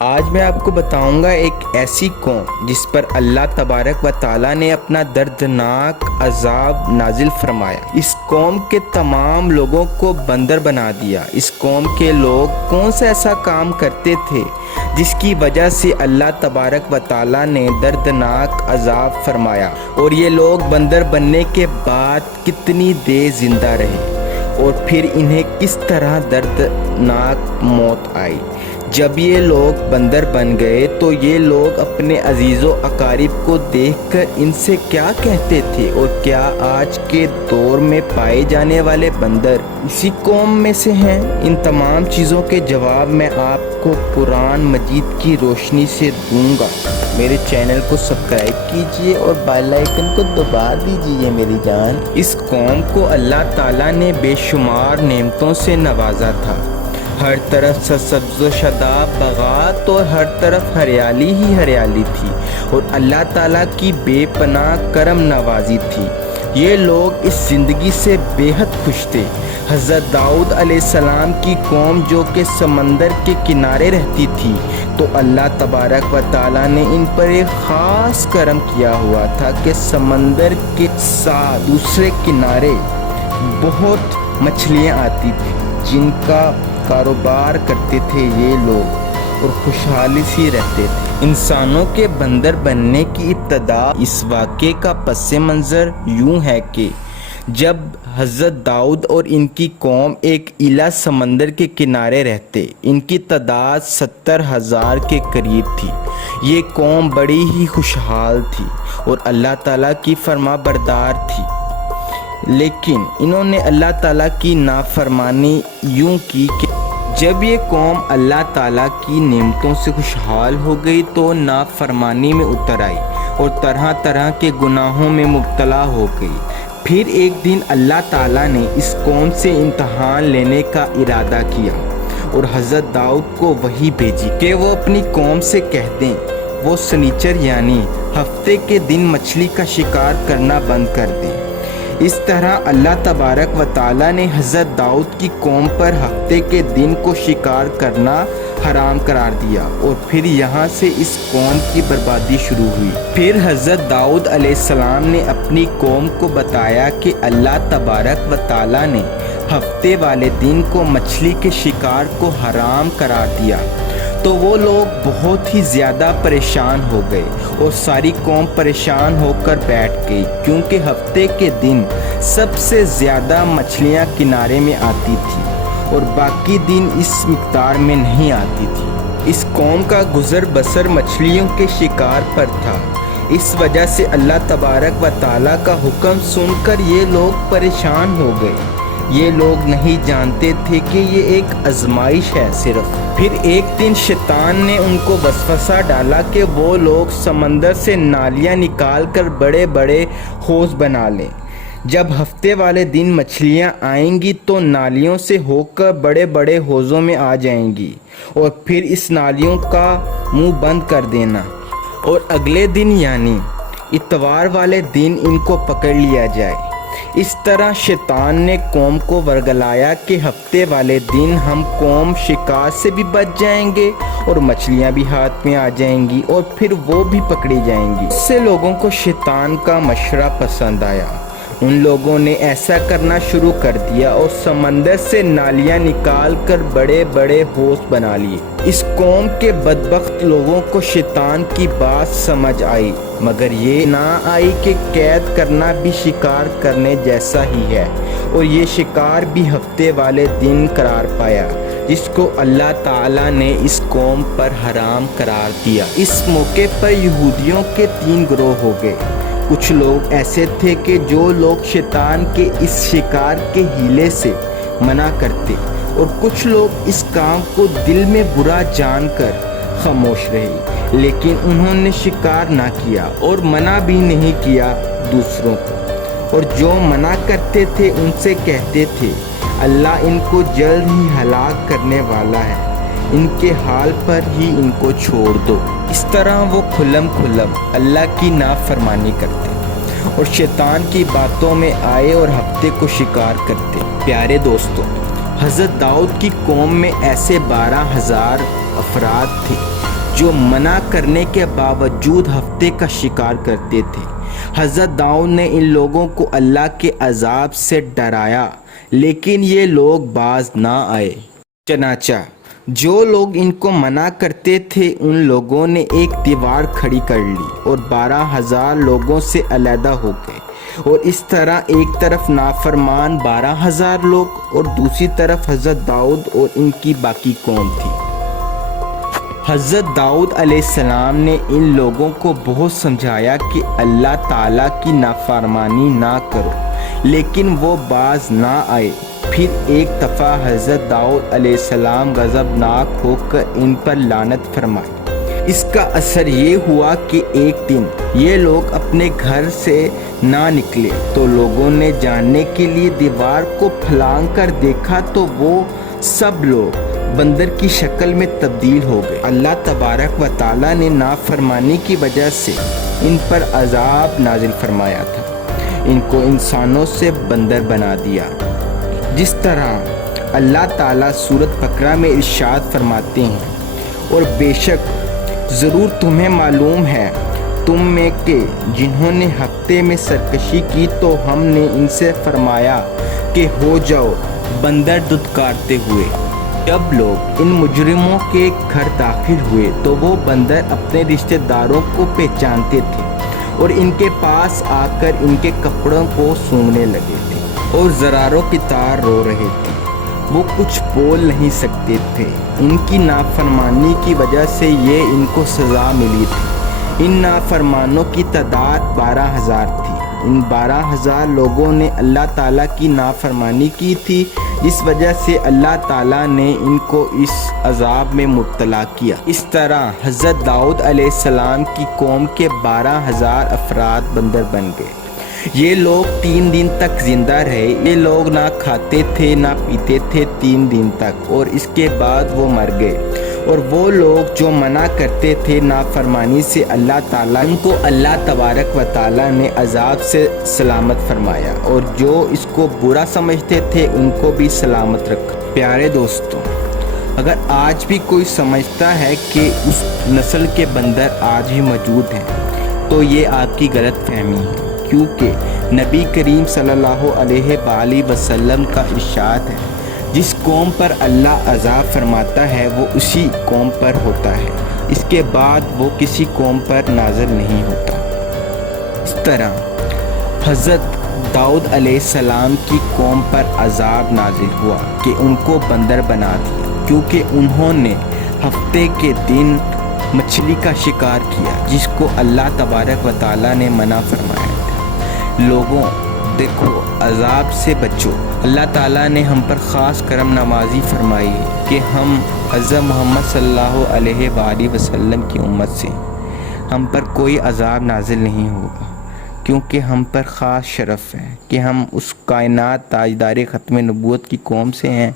آج میں آپ کو بتاؤں گا ایک ایسی قوم جس پر اللہ تبارک و تعالیٰ نے اپنا دردناک عذاب نازل فرمایا۔ اس قوم کے تمام لوگوں کو بندر بنا دیا۔ اس قوم کے لوگ کون سا ایسا کام کرتے تھے جس کی وجہ سے اللہ تبارک و تعالیٰ نے دردناک عذاب فرمایا، اور یہ لوگ بندر بننے کے بعد کتنی دیر زندہ رہے، اور پھر انہیں کس طرح دردناک موت آئی۔ جب یہ لوگ بندر بن گئے تو یہ لوگ اپنے عزیز و اقارب کو دیکھ کر ان سے کیا کہتے تھے، اور کیا آج کے دور میں پائے جانے والے بندر اسی قوم میں سے ہیں؟ ان تمام چیزوں کے جواب میں آپ کو قرآن مجید کی روشنی سے دوں گا۔ میرے چینل کو سبسکرائب کیجئے اور بیل آئیکن کو دبا دیجئے میری جان۔ اس قوم کو اللہ تعالیٰ نے بے شمار نعمتوں سے نوازا تھا۔ ہر طرف سبز و شاداب باغات اور ہر طرف ہریالی ہی ہریالی تھی، اور اللہ تعالیٰ کی بے پناہ کرم نوازی تھی۔ یہ لوگ اس زندگی سے بے حد خوش تھے۔ حضرت داؤد علیہ السلام کی قوم جو کہ سمندر کے کنارے رہتی تھی، تو اللہ تبارک و تعالیٰ نے ان پر ایک خاص کرم کیا ہوا تھا کہ سمندر کے دوسرے کنارے بہت مچھلیاں آتی تھیں جن کا کاروبار کرتے تھے یہ لوگ، اور خوشحالی سے رہتے تھے۔ انسانوں کے بندر بننے کی ابتدا اس واقعے کا پس منظر یوں ہے کہ جب حضرت داؤد اور ان کی قوم ایک ایلا سمندر کے کنارے رہتے، ان کی تعداد 70,000 کے قریب تھی۔ یہ قوم بڑی ہی خوشحال تھی اور اللہ تعالیٰ کی فرما بردار تھی، لیکن انہوں نے اللہ تعالیٰ کی نافرمانی یوں کی کہ جب یہ قوم اللہ تعالیٰ کی نعمتوں سے خوشحال ہو گئی تو نافرمانی میں اتر آئی اور طرح طرح کے گناہوں میں مبتلا ہو گئی۔ پھر ایک دن اللہ تعالیٰ نے اس قوم سے امتحان لینے کا ارادہ کیا اور حضرت داؤد کو وحی بھیجی کہ وہ اپنی قوم سے کہہ دیں وہ سنیچر یعنی ہفتے کے دن مچھلی کا شکار کرنا بند کر دیں۔ اس طرح اللہ تبارک و تعالیٰ نے حضرت داؤد کی قوم پر ہفتے کے دن کو شکار کرنا حرام قرار دیا، اور پھر یہاں سے اس قوم کی بربادی شروع ہوئی۔ پھر حضرت داؤد علیہ السلام نے اپنی قوم کو بتایا کہ اللہ تبارک و تعالیٰ نے ہفتے والے دن کو مچھلی کے شکار کو حرام قرار دیا، تو وہ لوگ بہت ہی زیادہ پریشان ہو گئے اور ساری قوم پریشان ہو کر بیٹھ گئی، کیونکہ ہفتے کے دن سب سے زیادہ مچھلیاں کنارے میں آتی تھی اور باقی دن اس مقدار میں نہیں آتی تھی۔ اس قوم کا گزر بسر مچھلیوں کے شکار پر تھا۔ اس وجہ سے اللہ تبارک و تعالیٰ کا حکم سن کر یہ لوگ پریشان ہو گئے۔ یہ لوگ نہیں جانتے تھے کہ یہ ایک آزمائش ہے صرف۔ پھر ایک دن شیطان نے ان کو وسوسہ ڈالا کہ وہ لوگ سمندر سے نالیاں نکال کر بڑے بڑے حوض بنا لیں۔ جب ہفتے والے دن مچھلیاں آئیں گی تو نالیوں سے ہو کر بڑے بڑے حوضوں میں آ جائیں گی، اور پھر اس نالیوں کا منہ بند کر دینا، اور اگلے دن یعنی اتوار والے دن ان کو پکڑ لیا جائے۔ اس طرح شیطان نے قوم کو ورگلایا کہ ہفتے والے دن ہم قوم شکار سے بھی بچ جائیں گے اور مچھلیاں بھی ہاتھ میں آ جائیں گی، اور پھر وہ بھی پکڑی جائیں گی۔ اس سے لوگوں کو شیطان کا مشورہ پسند آیا۔ ان لوگوں نے ایسا کرنا شروع کر دیا اور سمندر سے نالیاں نکال کر بڑے بڑے حوض بنا لیے۔ اس قوم کے بدبخت لوگوں کو شیطان کی بات سمجھ آئی، مگر یہ نہ آئی کہ قید کرنا بھی شکار کرنے جیسا ہی ہے، اور یہ شکار بھی ہفتے والے دن قرار پایا جس کو اللہ تعالیٰ نے اس قوم پر حرام قرار دیا۔ اس موقع پر یہودیوں کے 3 گروہ ہو گئے۔ کچھ لوگ ایسے تھے کہ جو لوگ شیطان کے اس شکار کے ہیلے سے منع کرتے، اور کچھ لوگ اس کام کو دل میں برا جان کر خاموش رہے، لیکن انہوں نے شکار نہ کیا اور منع بھی نہیں کیا دوسروں کو، اور جو منع کرتے تھے ان سے کہتے تھے اللہ ان کو جلد ہی ہلاک کرنے والا ہے، ان کے حال پر ہی ان کو چھوڑ دو۔ اس طرح وہ کھلم کھلم اللہ کی نافرمانی کرتے اور شیطان کی باتوں میں آئے اور ہفتے کو شکار کرتے۔ پیارے دوستو، حضرت داؤد کی قوم میں ایسے 12,000 افراد تھے جو منع کرنے کے باوجود ہفتے کا شکار کرتے تھے۔ حضرت داؤد نے ان لوگوں کو اللہ کے عذاب سے ڈرایا، لیکن یہ لوگ باز نہ آئے۔ چنانچہ جو لوگ ان کو منع کرتے تھے ان لوگوں نے ایک دیوار کھڑی کر لی اور 12,000 لوگوں سے علیحدہ ہو گئے، اور اس طرح ایک طرف نافرمان 12,000 لوگ اور دوسری طرف حضرت داؤد اور ان کی باقی قوم تھی۔ حضرت داؤد علیہ السلام نے ان لوگوں کو بہت سمجھایا کہ اللہ تعالیٰ کی نافرمانی نہ کرو، لیکن وہ باز نہ آئے۔ پھر ایک دفعہ حضرت داؤد علیہ السلام غضبناک ہو کر ان پر لعنت فرمائی۔ اس کا اثر یہ ہوا کہ ایک دن یہ لوگ اپنے گھر سے نہ نکلے تو لوگوں نے جاننے کے لیے دیوار کو پھلانگ کر دیکھا تو وہ سب لوگ بندر کی شکل میں تبدیل ہو گئے۔ اللہ تبارک و تعالیٰ نے نافرمانی کی وجہ سے ان پر عذاب نازل فرمایا تھا، ان کو انسانوں سے بندر بنا دیا۔ جس طرح اللہ تعالیٰ سورۃ بقرہ میں ارشاد فرماتے ہیں، اور بے شک ضرور تمہیں معلوم ہے تم میں کہ جنہوں نے ہفتے میں سرکشی کی تو ہم نے ان سے فرمایا کہ ہو جاؤ بندر دھتکارتے ہوئے۔ جب لوگ ان مجرموں کے گھر داخل ہوئے تو وہ بندر اپنے رشتہ داروں کو پہچانتے تھے اور ان کے پاس آ کر ان کے کپڑوں کو سونگھنے لگے تھے اور زراروں کی طرح رو رہے تھے۔ وہ کچھ بول نہیں سکتے تھے۔ ان کی نافرمانی کی وجہ سے یہ ان کو سزا ملی تھی۔ ان نافرمانوں کی تعداد 12,000 تھی۔ ان 12,000 لوگوں نے اللہ تعالیٰ کی نافرمانی کی تھی، جس وجہ سے اللہ تعالیٰ نے ان کو اس عذاب میں مبتلا کیا۔ اس طرح حضرت داؤد علیہ السلام کی قوم کے 12,000 افراد بندر بن گئے۔ یہ لوگ 3 دن تک زندہ رہے۔ یہ لوگ نہ کھاتے تھے نہ پیتے تھے 3 دن تک، اور اس کے بعد وہ مر گئے۔ اور وہ لوگ جو منع کرتے تھے نافرمانی سے اللہ تعالیٰ، ان کو اللہ تبارک و تعالیٰ نے عذاب سے سلامت فرمایا، اور جو اس کو برا سمجھتے تھے ان کو بھی سلامت رکھا۔ پیارے دوستوں، اگر آج بھی کوئی سمجھتا ہے کہ اس نسل کے بندر آج بھی موجود ہیں تو یہ آپ کی غلط فہمی ہے، کیونکہ نبی کریم صلی اللہ علیہ وآلہ وسلم کا ارشاد ہے، جس قوم پر اللہ عذاب فرماتا ہے وہ اسی قوم پر ہوتا ہے، اس کے بعد وہ کسی قوم پر نازل نہیں ہوتا۔ اس طرح حضرت داؤد علیہ السلام کی قوم پر عذاب نازل ہوا کہ ان کو بندر بنا دیا، کیونکہ انہوں نے ہفتے کے دن مچھلی کا شکار کیا، جس کو اللہ تبارک و تعالیٰ نے منع فرمایا تھا۔ لوگوں، دیکھو، عذاب سے بچو۔ اللہ تعالیٰ نے ہم پر خاص کرم نوازی فرمائی ہے کہ ہم حضرت محمد صلی اللہ علیہ وآلہ وسلم کی امت سے ہم پر کوئی عذاب نازل نہیں ہوگا، کیونکہ ہم پر خاص شرف ہے کہ ہم اس کائنات تاجدار ختم نبوت کی قوم سے ہیں